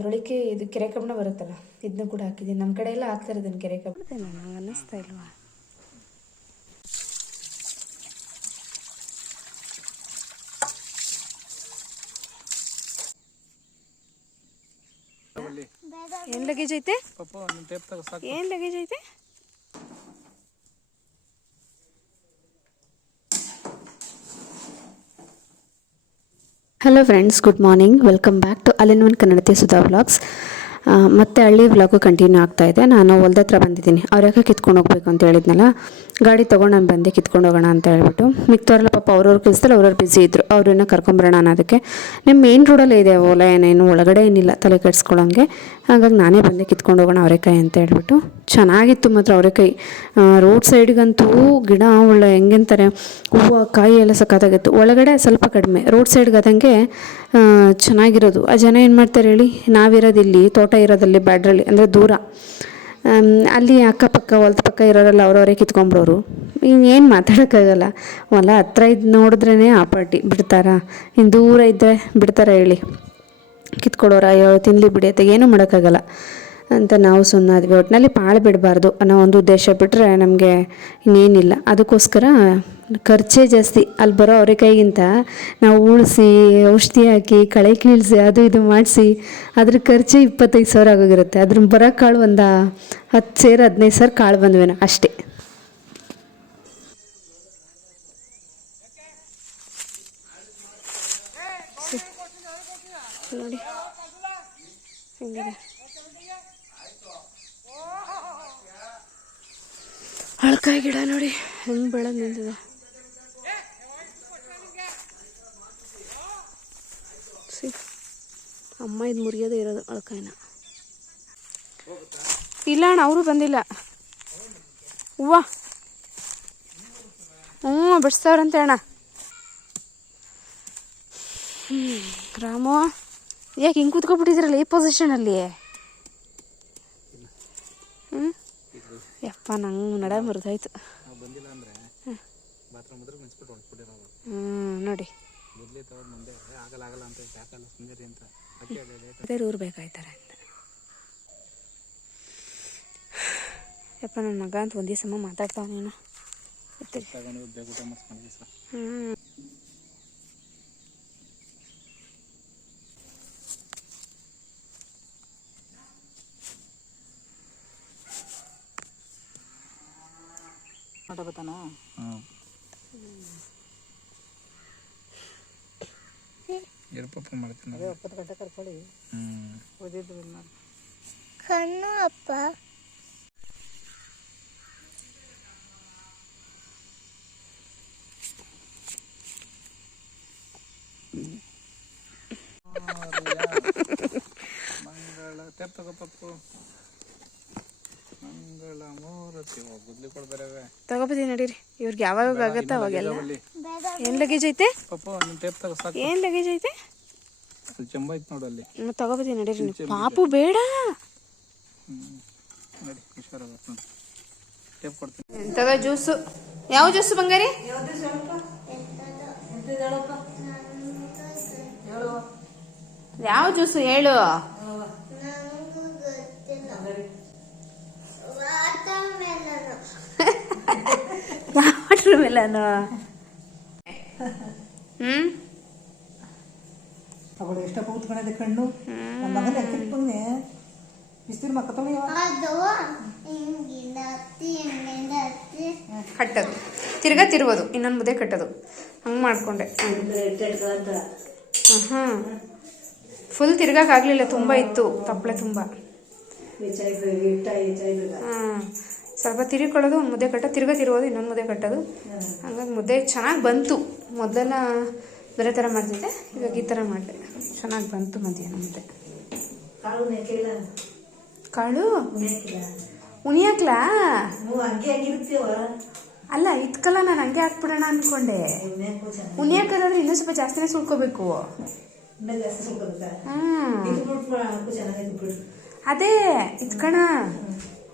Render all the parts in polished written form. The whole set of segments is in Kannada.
ಅದರೊಳಗೆ ಇದು ಕೆರೆ ಕಬ್ಬಣ ಬರುತ್ತಲ್ಲ, ಇದನ್ನ ಕೂಡ ಹಾಕಿದ್ದೀನಿ. ನಮ್ಮ ಕಡೆ ಎಲ್ಲ ಹಾಕ್ತಾರೆ ಇದನ್ನು ಕೆರೆ ಕಬ್ಬಣ. ನಂಗೆ ಅನ್ನಿಸ್ತಾ ಇಲ್ವಾ? ಏನ್ ಲಗೇಜ್ ಐತೆ? ಏನ್ ಲಗೇಜ್ ಐತೆ? Hello friends, good morning. Welcome back to all in one Kannadathi Sudha vlogs. ಮತ್ತು ಹಳ್ಳಿ ವ್ಲಾಗು ಕಂಟಿನ್ಯೂ ಆಗ್ತಾಯಿದೆ. ನಾನು ಹೊಲ್ದ ಹತ್ರ ಬಂದಿದ್ದೀನಿ. ಅವ್ರ್ಯಾಕೆ ಕಿತ್ಕೊಂಡು ಹೋಗ್ಬೇಕು ಅಂತ ಹೇಳಿದ್ನಲ್ಲ, ಗಾಡಿ ತೊಗೊಂಡು ನಾನು ಬಂದೆ ಕಿತ್ಕೊಂಡು ಹೋಗೋಣ ಅಂತ ಹೇಳ್ಬಿಟ್ಟು. ಮಿಕ್ತವ್ರೆಲ್ಲ ಪಾಪ ಅವ್ರವ್ರ ಕೆಲಸದಲ್ಲಿ ಅವ್ರವ್ರು ಬ್ಯುಸಿ ಇದ್ದರು. ಅವ್ರನ್ನ ಕರ್ಕೊಂಬರೋಣ ಅನ್ನೋದಕ್ಕೆ. ನಿಮ್ಮ ಮೇನ್ ರೋಡಲ್ಲೇ ಇದೆ ಹೊಲ, ಏನೇನು ಒಳಗಡೆ ಏನಿಲ್ಲ ತಲೆ ಕೆಡಿಸ್ಕೊಳ್ಳೋಂಗೆ. ಹಾಗಾಗಿ ನಾನೇ ಬಂದೆ ಕಿತ್ಕೊಂಡು ಹೋಗೋಣ ಅವರೆಕಾಯಿ ಅಂತ ಹೇಳ್ಬಿಟ್ಟು. ಚೆನ್ನಾಗಿತ್ತು ಮಾತ್ರ ಅವರೆಕಾಯಿ. ರೋಡ್ ಸೈಡ್ಗಂತೂ ಗಿಡ ಒಳ್ಳೆ ಹೆಂಗೆಂತಾರೆ, ಹೂವು ಕಾಯಿ ಎಲ್ಲ ಸಖತ್ತಾಗಿತ್ತು. ಒಳಗಡೆ ಸ್ವಲ್ಪ ಕಡಿಮೆ, ರೋಡ್ ಸೈಡ್ಗೆ ಆದಂಗೆ ಚೆನ್ನಾಗಿರೋದು. ಆ ಜನ ಏನು ಮಾಡ್ತಾರೆ ಹೇಳಿ, ನಾವಿರೋದಿಲ್ಲಿ ತೋಟ ಇರೋದಲ್ಲಿ ಬ್ಯಾಡ್ರಲ್ಲಿ ಅಂದರೆ ದೂರ, ಅಲ್ಲಿ ಅಕ್ಕಪಕ್ಕ ಹೊಲದ ಪಕ್ಕ ಇರೋರೆಲ್ಲ ಅವ್ರವರೇ ಕಿತ್ಕೊಂಬ್ರೋರು. ಇನ್ನೇನು ಮಾತಾಡೋಕ್ಕಾಗಲ್ಲ. ಹೊಲ ಹತ್ರ ಇದ್ದು ನೋಡಿದ್ರೇ ಆ ಪಾರ್ಟಿ ಬಿಡ್ತಾರಾ? ಇನ್ನು ದೂರ ಇದ್ದರೆ ಬಿಡ್ತಾರಾ ಹೇಳಿ? ಕಿತ್ಕೊಡೋರು ಅಯ್ಯೋ ತಿನ್ನಲಿ ಬಿಡಿ ಅಂತ ಏನೂ ಮಾಡೋಕ್ಕಾಗಲ್ಲ ಅಂತ ನಾವು ಸುಮ್ಮನಾದ್ವಿ. ಒಟ್ಟಿನಲ್ಲಿ ಪಾಳು ಬಿಡಬಾರ್ದು ಅನ್ನೋ ಒಂದು ಉದ್ದೇಶ ಬಿಟ್ಟರೆ ನಮಗೆ ಇನ್ನೇನಿಲ್ಲ. ಅದಕ್ಕೋಸ್ಕರ ಖರ್ಚೇ ಜಾಸ್ತಿ. ಅಲ್ಲಿ ಬರೋ ಅವರೆಕಾಯಿಗಿಂತ ನಾವು ಉಳಿಸಿ ಔಷಧಿ ಹಾಕಿ ಕಳೆ ಕೀಳಿಸಿ ಅದು ಇದು ಮಾಡಿಸಿ ಅದ್ರ ಖರ್ಚು 25,000 ಆಗೋಗಿರುತ್ತೆ. ಅದ್ರ ಬರೋ ಕಾಳು ಒಂದು 10 ಸೇರು 15 ಸಾವಿರ ಕಾಳು ಬಂದ್ವೇನೋ ಅಷ್ಟೇ. ನೋಡಿ ಹೆಂಗಿದೆ ಅಳಕಾಯಿ ಗಿಡ, ನೋಡಿ ಹೆಂಗೆ ಬೆಳೆದು ನಿಂತಿದೆ. ಅಮ್ಮ ಇದು ಮುರಿಯೋದೇ ಇರೋದು ಅಳಕಾಯಿನ. ಇಲ್ಲ ಅಣ್ಣ, ಅವರು ಬಂದಿಲ್ಲ. ಹೂವ ಬಿಡಿಸ್ತಾವ್ರಂತೆ ಅಣ್ಣ. ರಾಮು ಯಾಕೆ ಹಿಂಗೆ ಕೂತ್ಕೊಬಿಟ್ಟಿದ್ರಲ್ಲ ಈ ಪೊಸಿಷನಲ್ಲಿ? ಯಪ್ಪ ನಂಗೆ ನಡ ಮುರಿದಾಯ್ತು. ನೋಡಿ ಊರು ಬೇಕಾಯ್ತಾರೆ ಅಂತ. ಯಪ್ಪ ನನ್ನ ಮಗ ಅಂತ ಒಂದೇ ಸಮ ಮಾತಾಡ್ತಾವ ನೀನು. ಬತ್ತಾನ ಎರ್ಪಪ್ಪ ಮಾಡ್ತೀನಿ. ಅದೇ 9 ಗಂಟೆ ಕರ್ಕೊಳ್ಳಿ. ಓದಿದ್ರು ಕಣ್ಣು ಅಪ್ಪ. ಮಂಗಳ ಟೇಪ್ ತಗೋಪಪ್ಪು. ಮಂಗಳ ಮೂರತಿ ಗುದ್ಲಿ ಕೊಡ್ಬರವೆ. ತಗೋಬತ್ತೀನಿ ನಡೀರಿ. ಇವ್ರಿಗೆ ಯಾವಾಗ ಆಗತ್ತ ಅವಾಗೆಲ್ಲ. ಏನ್ ಲಗೇಜ್ ಐತೆ? ಏನ್ ಲಗೇಜ್ ಐತೆ? ಚೆಂಬ ಐತೆ ನೋಡು ಅಲ್ಲಿ. ತಗೋಬತ್ತೀನಿ ನಡೀರಿ. ಪಾಪು ಬೇಡ. ತಗೋ ಜ್ಯೂಸು. ಯಾವ ಜ್ಯೂಸು ಬಂಗಾರಿ? ಯಾವ ಜ್ಯೂಸು ಹೇಳು? ವಾಟರ್ ಮೆಲನು. ಅವಳು ಎಷ್ಟ ಕೂತ್ಕೊಂಡೆ ಕಣ್ಣು. ನಮ್ಮ ಮಗನ ಎತ್ತಿಟ್ಕೊಂಡೆ ಬಿಸಿಲು ಮಕ್ಕ ತೊಳಿ ಕಟ್ಟದು, ತಿರ್ಗಾ ತಿರುವುದು, ಇನ್ನೊಂದು ಮುದ್ದೆ ಕಟ್ಟೋದು. ಹಂಗೆ ಮಾಡ್ಕೊಂಡೆ. ಫುಲ್ ತಿರ್ಗಾಕಾಗಲಿಲ್ಲ, ತುಂಬ ಇತ್ತು ತಪ್ಪಲೆ ತುಂಬ. ಸ್ವಲ್ಪ ತಿರುಗಿಕೊಳ್ಳೋದು, ಒಂದು ಮುದ್ದೆ ಕಟ್ಟೋದು, ತಿರ್ಗಾ ತಿರುವುದು, ಇನ್ನೊಂದು ಮುದ್ದೆ ಕಟ್ಟೋದು. ಹಂಗಾಗಿ ಮುದ್ದೆ ಚೆನ್ನಾಗಿ ಬಂತು. ಮೊದಲೆಲ್ಲ ಬೇರೆ ಥರ ಮಾಡ್ತಿದ್ದೆ, ಇವಾಗ ಈ ಥರ ಮಾಡಿದೆ. ಚೆನ್ನಾಗಿ ಬಂತು ಮಧ್ಯಾಹ್ನ ಮುದ್ದೆ. ಕಾಳು ಉಣಿಯಾಕ್ಲಾ? ಅಲ್ಲ ಇಟ್ಕಲ್ಲ, ನಾನು ಹಂಗೆ ಹಾಕ್ಬಿಡೋಣ ಅಂದ್ಕೊಂಡೆ. ಉಣಿಯಾಕದಾದ್ರೆ ಇನ್ನೂ ಸ್ವಲ್ಪ ಜಾಸ್ತಿನೇ ಸುಳ್ಕೋಬೇಕು. ಅದೇ ಇಟ್ಕಣ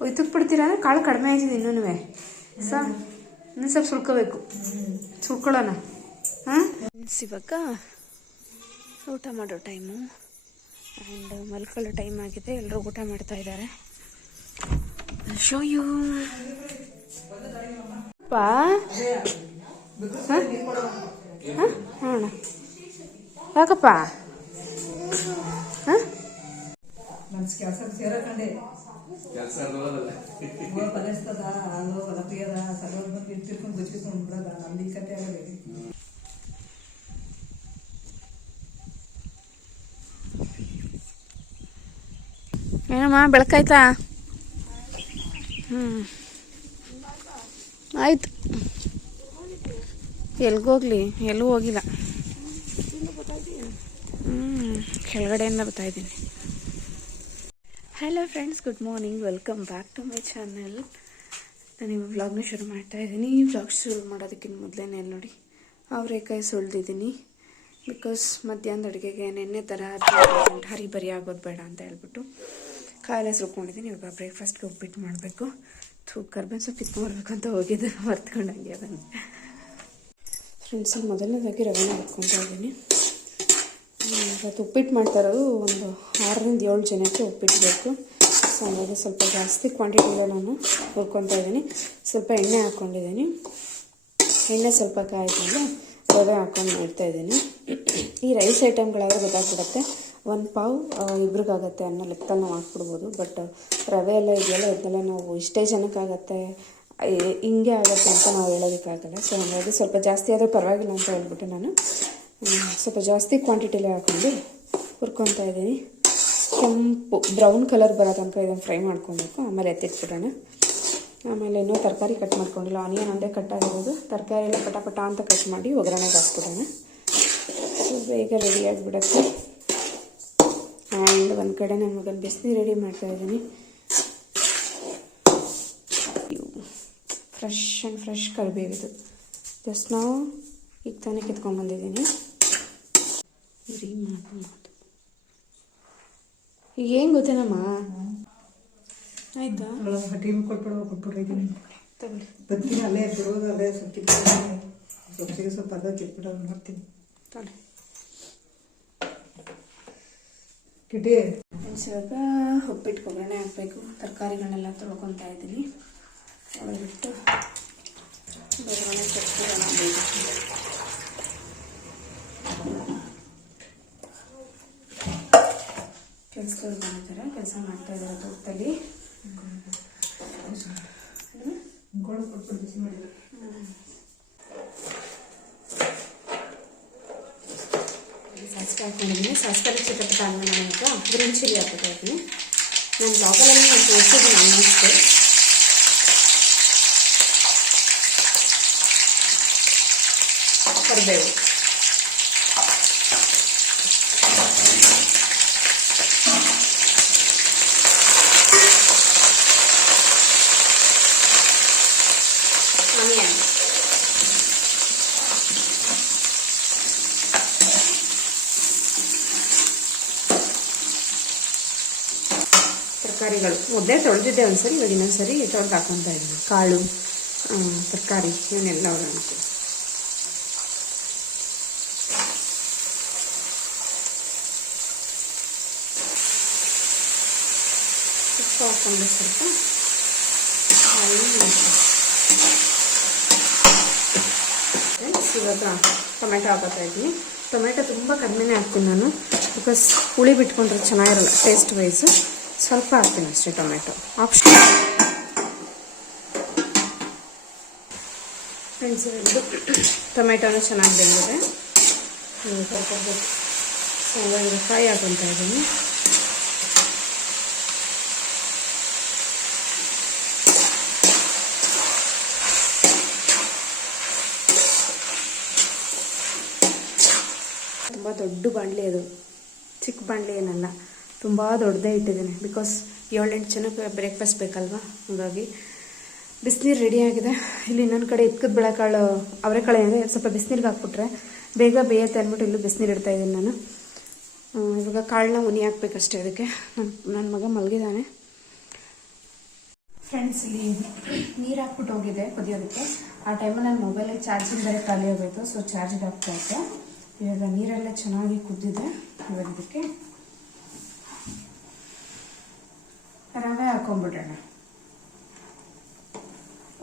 ಇತ್ತಕ್ಕೆ ಬಿಡ್ತೀರ ಅಂದರೆ ಕಾಳು ಕಡಿಮೆ ಆಯ್ತಿದೆ ಇನ್ನೂ. ಇನ್ನೂ ಸ್ವಲ್ಪ ಸುಳ್ಕೋಬೇಕು. ಸುಳ್ಕೊಳ್ಳೋಣ. ಇವಾಗ ಊಟ ಮಾಡೋ ಟೈಮು. ಆ್ಯಂಡ್ ಮಲ್ಕೊಳ್ಳೋ ಟೈಮ್ ಆಗಿದೆ, ಎಲ್ಲರೂ ಊಟ ಮಾಡ್ತಾ ಇದ್ದಾರೆ. ಶೋ ಯು ಪಾ ಹಾಂ ಯಾಕಪ್ಪ ಹಾಂ ಮನ್ಸ್ ಕೆಲಸ ಸೇರಕಂಡೆ ಪದಸ್ತದ ಅಲ್ಲೋ ಹೊಲಪಿಯದ ಸರ್ವರ್ ಬಂದು ತಿರ್ಕೊಂಡು ಗುಚ್ಚಿಸ್ಕೊಂಡು ಬಿಡೋದ ನಮ್ದು ಈ ಕತೆ ಆಗಬೇಕು. ಏನಮ್ಮ ಬೆಳಕಾಯ್ತಾ? ಆಯ್ತು, ಎಲ್ಗೋಗ್ಲಿ, ಎಲ್ಲೂ ಹೋಗಿಲ್ಲ. ಕೆಳಗಡೆಯಿಂದ ಬರ್ತಾಯಿದ್ದೀನಿ. Hello friends, good morning, welcome back to my channel. ನಾನು ಇವಾಗ ವ್ಲಾಗ್ನ ಶುರು ಮಾಡ್ತಾ ಇದ್ದೀನಿ. ವ್ಲಾಗ್ ಶುರು ಮಾಡೋದಕ್ಕಿಂತ ಮೊದಲೇ ನೋಡಿ ಅವರೆಕಾಯಿ ಸುಳ್ದಿದ್ದೀನಿ. ಬಿಕಾಸ್ ಮಧ್ಯಾಹ್ನದ ಅಡುಗೆಗೆ ನೆನ್ನೆ ಥರ ಹರಿಬರಿ ಆಗೋದು ಬೇಡ ಅಂತ ಹೇಳ್ಬಿಟ್ಟು ಕಾಯಿಲೆ ಸುರ್ಕೊಂಡಿದ್ದೀನಿ. ಇವಾಗ ಬ್ರೇಕ್ಫಾಸ್ಟ್ಗೆ ಉಪ್ಪಿಟ್ಟು ಮಾಡಬೇಕು. ಕರ್ಬೇವಿನ ಸೊಪ್ಪು ಕಿತ್ಕೊಂಡ್ಬರ್ಬೇಕು ಅಂತ ಹೋಗಿದ್ದು, ಮರ್ತ್ಕೊಂಡಂಗೆ ಅದನ್ನು. ಫ್ರೆಂಡ್ಸ್, ಮೊದಲನೇದಾಗಿ ರವೆನ ಹಾಕ್ಕೊತಾ ಇದ್ದೀನಿ. ಇವತ್ತು ಉಪ್ಪಿಟ್ಟು ಮಾಡ್ತಾ ಇರೋದು ಒಂದು 6ರಿಂದ 7 ಜನಕ್ಕೆ ಉಪ್ಪಿಟ್ಟು ಬೇಕು. ಸೊ ಹಾಗಾಗಿ ಸ್ವಲ್ಪ ಜಾಸ್ತಿ ಕ್ವಾಂಟಿಟಿలో ನಾನು ಹುರ್ಕೊತಾ ಇದ್ದೀನಿ. ಸ್ವಲ್ಪ ಎಣ್ಣೆ ಹಾಕ್ಕೊಂಡಿದ್ದೀನಿ. ಎಣ್ಣೆ ಸ್ವಲ್ಪ ಕಾಯ್ಕೊಂಡು ರವೆ ಹಾಕ್ಕೊಂಡು ಮಾಡ್ತಾಯಿದ್ದೀನಿ. ಈ ರೈಸ್ ಐಟಮ್ಗಳಾದ್ರೆ ಗೊತ್ತಾಗ್ಬಿಡುತ್ತೆ, 1 ಪಾವ್ ಇಬ್ರಿಗಾಗತ್ತೆ ಅನ್ನೋ ಲೆಕ್ಕದಲ್ಲಿ ನಾವು ಹಾಕ್ಬಿಡ್ಬೋದು. ಬಟ್ ರವೆ ಎಲ್ಲ ಇದೆಯಲ್ಲ, ಇದನ್ನೆಲ್ಲ ನಾವು ಇಷ್ಟೇ ಜನಕ್ಕಾಗತ್ತೆ, ಹಿಂಗೆ ಆಗುತ್ತೆ ಅಂತ ನಾವು ಹೇಳೋದಕ್ಕಾಗಲ್ಲ. ಸೊ ಹಾಗಾಗಿ ಸ್ವಲ್ಪ ಜಾಸ್ತಿ ಆದರೆ ಪರವಾಗಿಲ್ಲ ಅಂತ ಹೇಳ್ಬಿಟ್ಟು ನಾನು ಸ್ವಲ್ಪ ಜಾಸ್ತಿ ಕ್ವಾಂಟಿಟಿಲೇ ಹಾಕ್ಕೊಂಡು ಹುರ್ಕೊತಾ ಇದ್ದೀನಿ. ಕೆಂಪು ಬ್ರೌನ್ ಕಲರ್ ಬರೋ ತನಕ ಇದನ್ನು ಫ್ರೈ ಮಾಡ್ಕೊಬೇಕು. ಆಮೇಲೆ ಎತ್ತಿಟ್ಬಿಡೋಣ. ಆಮೇಲೆ ಇನ್ನೂ ತರಕಾರಿ ಕಟ್ ಮಾಡ್ಕೊಂಡಿಲ್ಲ, ಆನಿಯನ್ ಒಂದೇ ಕಟ್ ಆಗಿರೋದು. ತರಕಾರಿ ಎಲ್ಲ ಪಟ ಅಂತ ಕಟ್ ಮಾಡಿ ಒಗ್ಗರಣೆಗೆ ಹಾಕ್ಬಿಡೋಣ. ಸೊ ಬೇಗ ರೆಡಿ ಆಗಿಬಿಡುತ್ತೆ. ಆ್ಯಂಡ್ ಒಂದು ಕಡೆ ನನ್ನ ಮಗನ ಬಿಸಿನೀರು ರೆಡಿ ಮಾಡ್ತಾಯಿದ್ದೀನಿ. ಫ್ರೆಶ್ ಕರಿಬೇವಿದು ಜಸ್ಟ್ ನಾವು ಈಗ ತಾನೇ ಕಿತ್ಕೊಂಡ್ಬಂದಿದ್ದೀನಿ. ಈಗ ಏನು ಗೊತ್ತೇನಮ್ಮ, ಆಯಿತಾ? ಟೀಮ್ ಕೊಟ್ಬಿಟ್ಟಿದ್ದೀನಿ. ತಗೊಳ್ಳಿ, ಬರ್ತೀನಿ. ಅಲ್ಲೇ ಬಿಡೋದು, ಅಲ್ಲೇ ಸೊಪ್ಪಿಗೆ ಸ್ವಲ್ಪ ಅದ ಕಿತ್ಬಿಡೋದು ಮಾಡ್ತೀನಿ. ತಗೊಳ್ಳಿ ಕಿಟಿ. ಇವಾಗ ಉಪ್ಪಿಟ್ಟು ಒಗ್ಗರಣೆ ಹಾಕಬೇಕು. ತರಕಾರಿಗಳನ್ನೆಲ್ಲ ತೊಳ್ಕೊತಾ ಇದ್ದೀನಿ. ತೊಳೆದ್ಬಿಟ್ಟು ಒಗ್ಗರಣೆ ಕೊಟ್ಬಿಡೋಣ ಬೇಗ. ಕೆಲಸದವ್ರು ಬಂದಿದ್ದಾರೆ, ಕೆಲಸ ಮಾಡ್ತಾ ಇದ್ದಾರೆ ತೋಟದಲ್ಲಿ. ಕೊಟ್ಬಿಟ್ಟು ಬಿಸಿ ಮಾಡಿದ್ರು. ಸಾಸಿವೆ ಹಾಕ್ಕೊಂಡಿದ್ದೀನಿ. ಸಾಸಿವೆ ಚಿಟಪಟ ಆದಮೇಲೆ ನಾನು ಗ್ರೀನ್ ಚಿಲ್ಲಿ ಹಾಕ್ತಾ ಇದ್ದೀನಿ. ನಾನು ಬ್ಲಾಗಲ್ಲೆಲ್ಲ ನಾನು ತೋರಿಸಿದ್ದೀನಿ ಆಲ್ಮೋಸ್ಟ್. ಕರಿಬೇವು, ಆನಿಯನ್, ತರಕಾರಿಗಳು. ಮುದ್ದೆ ತೊಳೆದಿದ್ದೆ ಒಂದ್ಸರಿ, ಇವಾಗ ಇನ್ನೊಂದ್ಸರಿ ತೊಳೆದು ಹಾಕ್ಕೊತಾ ಇದ್ದೀನಿ. ಕಾಳು, ತರಕಾರಿ ಇವನ್ನೆಲ್ಲ ಹಾಕಿ ಉಪ್ಪು ಹಾಕ್ಕೊಂಡು ಸ್ವಲ್ಪ ಇವಾಗ ಟೊಮೆಟೊ ಹಾಕೋತಾ ಇದ್ದೀನಿ. ಟೊಮೆಟೊ ತುಂಬ ಕಡಿಮೆನೇ ಹಾಕ್ತೀನಿ ನಾನು, ಬಿಕಾಸ್ ಹುಳಿ ಬಿಟ್ಕೊಂಡ್ರೆ ಚೆನ್ನಾಗಿರಲ್ಲ ಟೇಸ್ಟ್ ವೈಸು. ಸ್ವಲ್ಪ ಹಾಕ್ತೀನಿ ಅಷ್ಟೇ ಟೊಮೆಟೊ, ಆಪ್ಷನ್. ಫ್ರೆಂಡ್ಸ್, ಇದು ಟೊಮೆಟೊನೂ ಚೆನ್ನಾಗಿ ಬೆಂದಿದೆ. ಸ್ವಲ್ಪ ಫ್ರೈ ಹಾಕೊತಾ ಇದ್ದೀನಿ. ತುಂಬ ದೊಡ್ಡ ಬಾಣಲಿ ಅದು, ಚಿಕ್ಕ ಬಾಣಲಿ ಏನಲ್ಲ, ತುಂಬ ದೊಡ್ಡದೇ ಇಟ್ಟಿದ್ದೀನಿ. ಬಿಕಾಸ್ 7-8 ಜನಕ್ಕೆ ಬ್ರೇಕ್ಫಾಸ್ಟ್ ಬೇಕಲ್ವ, ಹಾಗಾಗಿ. ಬಿಸಿನೀರು ರೆಡಿಯಾಗಿದೆ. ಇಲ್ಲಿ ಇನ್ನೊಂದು ಕಡೆ ಇಕ್ಕದ ಬೇಳೆಕಾಳು, ಅವರೆಕಾಳು ಏನಿದೆ ಸ್ವಲ್ಪ ಬಿಸಿನೀರಿಗೆ ಹಾಕ್ಬಿಟ್ರೆ ಬೇಗ ಬೇಯತ್ತೆ ಅಂದ್ಬಿಟ್ಟು ಇಲ್ಲೂ ಬಿಸಿನೀರು ಇಡ್ತಾಯಿದ್ದೀನಿ ನಾನು. ಇವಾಗ ಕಾಳನ್ನ ಉನಿ ಹಾಕ್ಬೇಕಷ್ಟೇ. ಅದಕ್ಕೆ ನನ್ನ ಮಗ ಮಲಗಿದ್ದಾನೆ. ಫ್ರೆಂಡ್ಸ್, ಇಲ್ಲಿ ನೀರು ಹಾಕ್ಬಿಟ್ಟು ಹೋಗಿದೆ ಕುದಿಯೋದಕ್ಕೆ. ಆ ಟೈಮಲ್ಲಿ ನನ್ನ ಮೊಬೈಲಲ್ಲಿ ಚಾರ್ಜಿಂಗ್ ಬೇರೆ ಖಾಲಿ ಆಗೋಯ್ತು. ಸೊ ಚಾರ್ಜಿಗೆ ಹಾಕ್ತಾಯಿದ್ದೆ. ಇವಾಗ ನೀರೆಲ್ಲ ಚೆನ್ನಾಗಿ ಕುದ್ದಿದೆ. ಇವಾಗ ಇದಕ್ಕೆ ಹಾಕೊಂಡ್ಬಿಡೋಣ.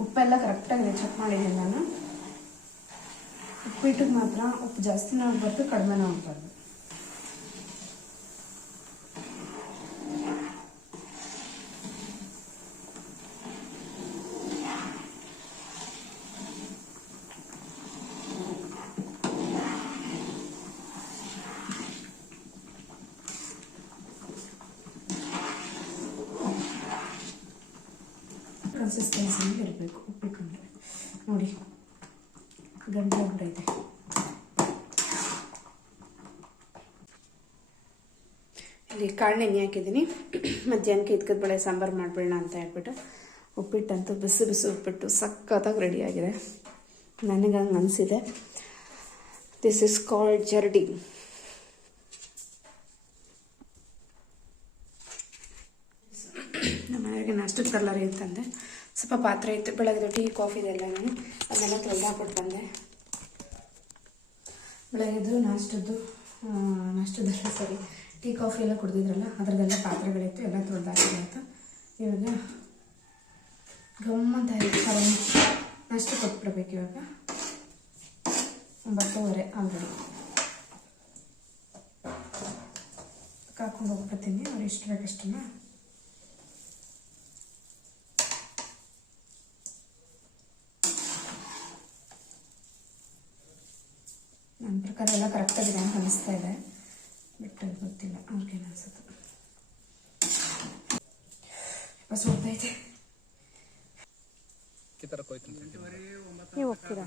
ಉಪ್ಪೆಲ್ಲ ಕರೆಕ್ಟಾಗಿದೆ, ಚೆಕ್ ಮಾಡಿದ್ದೀನಿ ನಾನು. ಉಪ್ಪಿಟ್ಟಿಗೆ ಮಾತ್ರ ಉಪ್ಪು ಜಾಸ್ತಿನೂ ಆಗಬಾರ್ದು, ಕಡಿಮೆನೂ ಆಗಬಾರ್ದು. ಕನ್ಸಿಸ್ಟೆನ್ಸಿನಲ್ಲಿ ಇರಬೇಕು ಉಪ್ಪಿಟ್ಟು. ನೋಡಿ ಗಂಟಾಗ್ಬಿಟ್ಟೈತೆ. ಇಲ್ಲಿ ಕಾಳು ನೆನೆ ಹಾಕಿದ್ದೀನಿ. ಮಧ್ಯಾಹ್ನಕ್ಕೆ ಇದ್ಕದ ಬೇಳೆ ಸಾಂಬಾರು ಮಾಡಿಬಿಡೋಣ ಅಂತ ಹೇಳ್ಬಿಟ್ಟು. ಉಪ್ಪಿಟ್ಟಂತೂ ಬಿಸಿ ಬಿಸಿ ಉಪ್ಪಿಟ್ಟು ಸಖತ್ತಾಗಿ ರೆಡಿಯಾಗಿದೆ. ನನಗೆ ಹಂಗೆ ಅನಿಸಿದೆ. ದಿಸ್ ಇಸ್ ಕಾಲ್ಡ್ ಜರ್ಡಿ. ನಮ್ಮ ಮನೆಯವರಿಗೆ ನಾಷ್ಟಕ್ಕೆ ತರಲಾರಿ ಅಂತಂದೆ. ಸ್ವಲ್ಪ ಪಾತ್ರೆ ಇತ್ತು, ಬೆಳಗ್ಗೆ ಟೀ ಕಾಫಿ ಇದೆಲ್ಲ ನಾನು ಅದನ್ನೆಲ್ಲ ತೊಳೆದು ಹಾಕ್ಬಿಟ್ಟು ಬಂದೆ. ಬೆಳಗ್ಗೆದ್ದು ನಾಷ್ಟದಲ್ಲ ಸರಿ ಟೀ ಕಾಫಿ ಎಲ್ಲ ಕುಡ್ದಿದ್ರಲ್ಲ ಅದರದ್ದೆಲ್ಲ ಪಾತ್ರೆಗಳಿತ್ತು, ಎಲ್ಲ ತೊಳೆದು ಹಾಕಿದೆ ಅಂತ. ಇವಾಗ ಗಮ್ಮಂತ ನಾಷ್ಟ ಕೊಟ್ಬಿಡ್ಬೇಕು. ಇವಾಗ 9:30 ಆಲ್ರೆಡಿ. ಹಾಕೊಂಡು ಹೋಗ್ಬಿಡ್ತೀನಿ. ಅವ್ರು ಎಷ್ಟು ಬೇಕಷ್ಟನ್ನ. ನನ್ನ ಪ್ರಕಾರ ಎಲ್ಲ ಕರೆಕ್ಟಾಗಿದೆ ಅಂತ ಅನಿಸ್ತಾ ಇದೆ, ಬಟ್ ಗೊತ್ತಿಲ್ಲ ಅವ್ರಿಗೇನು ಅನ್ಸುತ್ತೆ. ಬಸ್ ಹೋಗ್ತೈತೆ. ನೀವು ಹೋಗ್ತೀರಾ?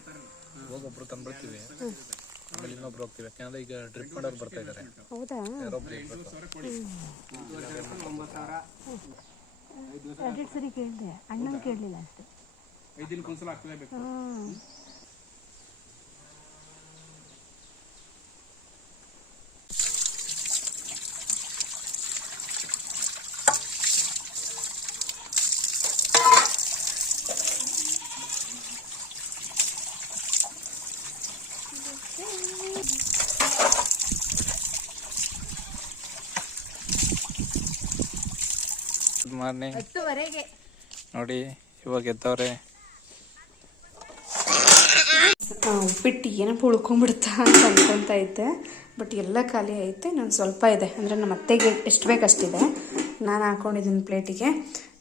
ಹೋಗೊಬ್ರು ತಂದ್ಬಿಡ್ತೀವಿ, ಆಮೇಲೆ ಇನ್ನೊಬ್ರು ಹೋಗ್ತೀವಿ. ಯಾಕಂದ್ರೆ ಈಗ ಡ್ರಿಪ್ ಮಾಡೋರು ಬರ್ತಾ ಇದ್ದಾರೆ. ಹೌದಾ? ಎರಡು ಸರಿ ಕೇಳಿದೆ, ಅಣ್ಣನ ಕೇಳಲಿಲ್ಲ ಅಷ್ಟೇ. 5 ದಿನಕ್ಕೊಂದ್ಸಲ ಹಾಕ್ಲೇಬೇಕು. Good morning. 10:30ಗೆ ನೋಡಿ ಇವಾಗ ಎದ್ದವ್ರೆ. ಉಪ್ಪಿಟ್ಟು ಏನಪ್ಪ ಉಳ್ಕೊಂಡ್ಬಿಡುತ್ತಾ ಅಂತ ಅನ್ಕೊತಾ ಇದ್ದೆ, ಬಟ್ ಎಲ್ಲ ಖಾಲಿ ಐತೆ. ನಾನು ಸ್ವಲ್ಪ ಇದೆ, ಅಂದರೆ ನಮ್ಮ ಅತ್ತೆಗೆ ಎಷ್ಟು ಬೇಕಷ್ಟಿದೆ. ನಾನು ಹಾಕ್ಕೊಂಡಿದ್ದೀನಿ ಪ್ಲೇಟಿಗೆ.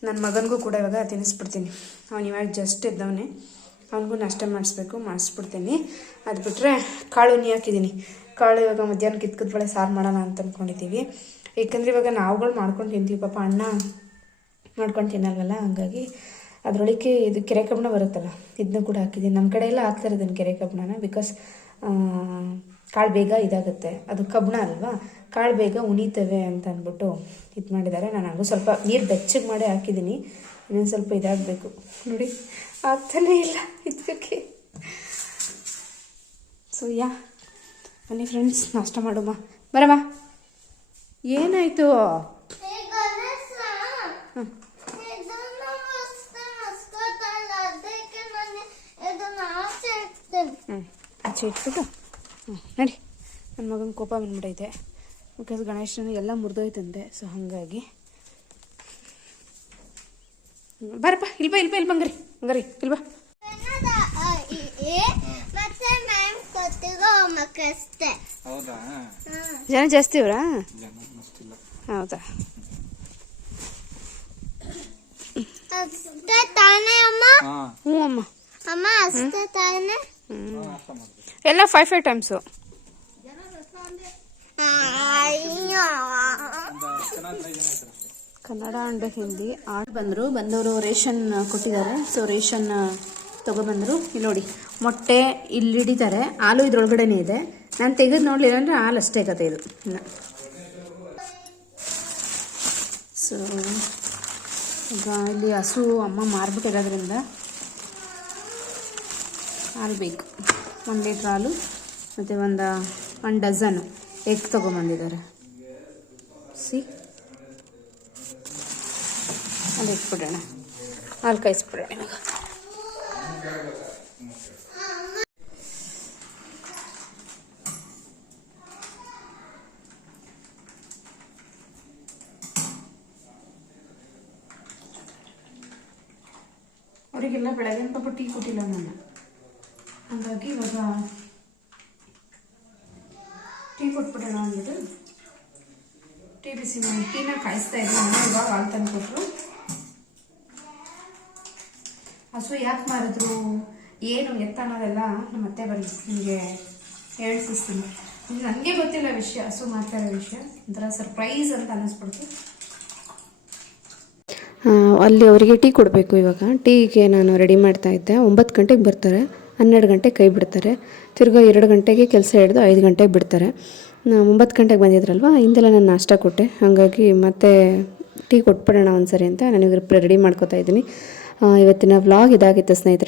ನನ್ನ ಮಗನಿಗೂ ಕೂಡ ಇವಾಗ ತಿನ್ನಿಸ್ಬಿಡ್ತೀನಿ. ಅವನು ಇವಾಗ ಜಸ್ಟ್ ಇದ್ದವನೇ, ಅವನಿಗೂ ನಾಷ್ಟ ಮಾಡಿಸ್ಬಿಡ್ತೀನಿ. ಅದು ಬಿಟ್ಟರೆ ಕಾಳು ಹಾಕಿದ್ದೀನಿ. ಕಾಳು ಇವಾಗ ಮಧ್ಯಾಹ್ನಕ್ಕೆ ಇದ್ಕದ ಬೇಳೆ ಸಾರು ಮಾಡೋಣ ಅಂತ ಅಂದ್ಕೊಂಡಿದ್ದೀವಿ. ಏಕೆಂದರೆ ಇವಾಗ ನಾವುಗಳು ಮಾಡ್ಕೊಂಡು ತಿಂತೀವಿ, ಪಾಪ ಅಣ್ಣ ಮಾಡ್ಕೊಂಡು ತಿನ್ನಲ್ವಲ್ಲ. ಹಂಗಾಗಿ ಅದರೊಳಗೆ ಇದು ಕೆರೆ ಕಬ್ಬಣ ಬರುತ್ತಲ್ಲ, ಇದನ್ನ ಕೂಡ ಹಾಕಿದ್ದೀನಿ. ನಮ್ಮ ಕಡೆ ಎಲ್ಲ ಹಾಕ್ತಾರೆ ಇದನ್ನು ಕೆರೆ ಕಬ್ಬಣನ, ಬಿಕಾಸ್ ಕಾಳು ಬೇಗ ಇದಾಗುತ್ತೆ. ಅದು ಕಬ್ಬಣ ಅಲ್ವಾ, ಕಾಳು ಬೇಗ ಉಣಿತವೆ ಅಂತ ಅಂದ್ಬಿಟ್ಟು ಇದು ಮಾಡಿದ್ದಾರೆ. ನಾನು ಹಂಗೂ ಸ್ವಲ್ಪ ನೀರು ಬೆಚ್ಚಗೆ ಮಾಡಿ ಹಾಕಿದ್ದೀನಿ. ಇನ್ನೊಂದು ಸ್ವಲ್ಪ ಇದಾಗಬೇಕು. ನೋಡಿ ಆಗ್ತಾನೇ ಇಲ್ಲ ಇದಕ್ಕೆ. ಸೊ ಬನ್ನಿ ಫ್ರೆಂಡ್ಸ್, ನಾಷ್ಟ ಮಾಡುವ. ಬರವಾ. ಏನಾಯಿತು? ಆಚೆ ಇಟ್ಬಿಟ್ಟು ನಡಿ. ನನ್ನ ಮಗನ ಕೋಪ ಬಂದ್ಬಿಟ್ಟೈತೆ, ಬಿಕಾಸ್ ಗಣೇಶನ ಎಲ್ಲ ಮುರಿದೋಯ್ತಂತೆ. ಸೊ ಹಾಗಾಗಿ ಬರಪ್ಪ, ಇಲ್ಲಿ ಬಂಗರಿ ಇಲ್ಲಿ ಬಾ. ಜನ ಜಾಸ್ತಿ ಅವರಾ? ಹೌದಾ? ಹ್ಞೂ ಅಮ್ಮ. ಎಲ್ಲ 5 ಟೈಮ್ಸು. ಕನ್ನಡ ಅಂಡ್ ಹಿಂದಿ ಬಂದವರು ರೇಷನ್ ಕೊಟ್ಟಿದ್ದಾರೆ. ಸೊ ರೇಷನ್ ತೊಗೊಬಂದರು. ಇಲ್ಲಿ ನೋಡಿ, ಮೊಟ್ಟೆ ಇಲ್ಲಿ ಹಿಡಿತಾರೆ, ಹಾಲು ಇದ್ರೊಳಗಡೆನೇ ಇದೆ. ನಾನು ತೆಗೆದು ನೋಡಲಿಲ್ಲ ಅಂದರೆ ಹಾಲು ಅಷ್ಟೇ ಕತೆ ಇದು. ಸೊ ಈಗ ಇಲ್ಲಿ ಹಸು ಅಮ್ಮ ಮಾರ್ಬಿಟ್ಟಿರೋದ್ರಿಂದ ಹಾಲು ಬೇಕು. 1 ಲೀಟ್ರ್ ಹಾಲು ಮತ್ತು ಒಂದು ಡಜನ್ ಎಗ್ ತೊಗೊಂಬಂದಿದ್ದಾರೆ. ಅಲ್ಲಿ ಇಟ್ಬಿಡೋಣ, ಹಾಲು ಕಾಯಿಸ್ಬಿಡೋಣ ಇವಾಗ. ಅವರಿಗೆಲ್ಲ ಬೆಳಗ್ಗೆ ಪಾಪ ಟೀ ಕೊಟ್ಟಿಲ್ಲ ನಾನು, ಹಾಗಾಗಿ ಇವಾಗ ಟೀ ಕೊಟ್ಬಿಡೋಣ ಅಂದ್ಬಿಟ್ಟು ಟೀ ಬಿಸಿ ಮಾಡಿ ಟೀನ ಕಾಯಿಸ್ತಾ ಇದ್ದೀನಿ. ಇವಾಗ ಹಾಲು ತಂದು ಕೊಟ್ಟರು. ಹಸು ಯಾಕೆ ಮಾರಿದ್ರು ಏನು ಎತ್ತ ಅನ್ನೋದೆಲ್ಲ ನಮ್ಮ ಅತ್ತೆ ಬರಲಿ ನಿಮಗೆ ಹೇಳ್ಸಿಸ್ತೀನಿ. ನನಗೆ ಗೊತ್ತಿಲ್ಲ ವಿಷಯ, ಹಸು ಮಾರ್ತಾ ಇರೋ ವಿಷಯ, ಒಂಥರ ಸರ್ಪ್ರೈಸ್ ಅಂತ ಅನ್ನಿಸ್ಬಿಡ್ತು. ಅಲ್ಲಿ ಅವರಿಗೆ ಟೀ ಕೊಡಬೇಕು. ಇವಾಗ ಟೀಗೆ ನಾನು ರೆಡಿ ಮಾಡ್ತಾ ಇದ್ದೆ. 9 ಗಂಟೆಗೆ ಬರ್ತಾರೆ, 12 ಗಂಟೆಗೆ ಕೈ ಬಿಡ್ತಾರೆ. ತಿರ್ಗಾ 2 ಗಂಟೆಗೆ ಕೆಲಸ ಹಿಡಿದು 5 ಗಂಟೆಗೆ ಬಿಡ್ತಾರೆ. 9 ಗಂಟೆಗೆ ಬಂದಿದ್ರಲ್ವ, ಹಿಂದೆಲ್ಲ ನಾನು ನಾಷ್ಟ ಕೊಟ್ಟೆ, ಹಾಗಾಗಿ ಮತ್ತೆ ಟೀ ಕೊಟ್ಬಿಡೋಣ ಒಂದ್ಸರಿ ಅಂತ ನಾನು ರೆಡಿ ಮಾಡ್ಕೊತಾ ಇದ್ದೀನಿ. ಇವತ್ತಿನ ವ್ಲಾಗ್ ಇದಾಗಿತ್ತು ಸ್ನೇಹಿತರೆ.